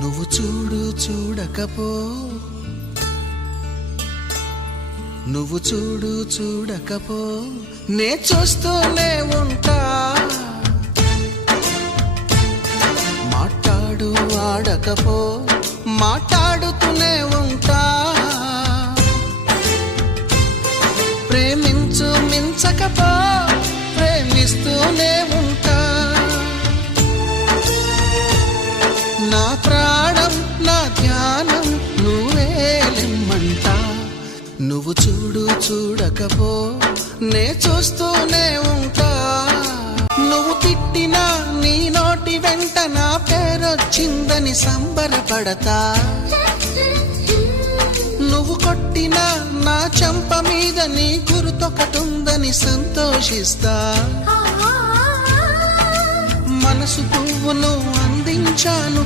నువ్వు చూడు చూడకపో, నువ్వు చూడు చూడకపో, నే చూస్తూనే ఉంటా. మాట్లాడు ఆడకపో, మాట్లాడుతూనే ఉంటా. ప్రేమించు మించకపో, ప్రేమిస్తూనే ఉంటా. నా ప్రాణం నా ధ్యానం నువ్వేలెమ్మంటా. నువ్వు చూడు చూడకపో, నే చూస్తూనే ఉంటా. నువ్వు తిట్టినా నీ నోటి వెంట నా పేరొచ్చిందని సంబరపడతా. నువ్వు కొట్టినా నా చెంప మీద నీ గుర్తొకటుందని సంతోషిస్తా. మనసు పువ్వును అందించాను.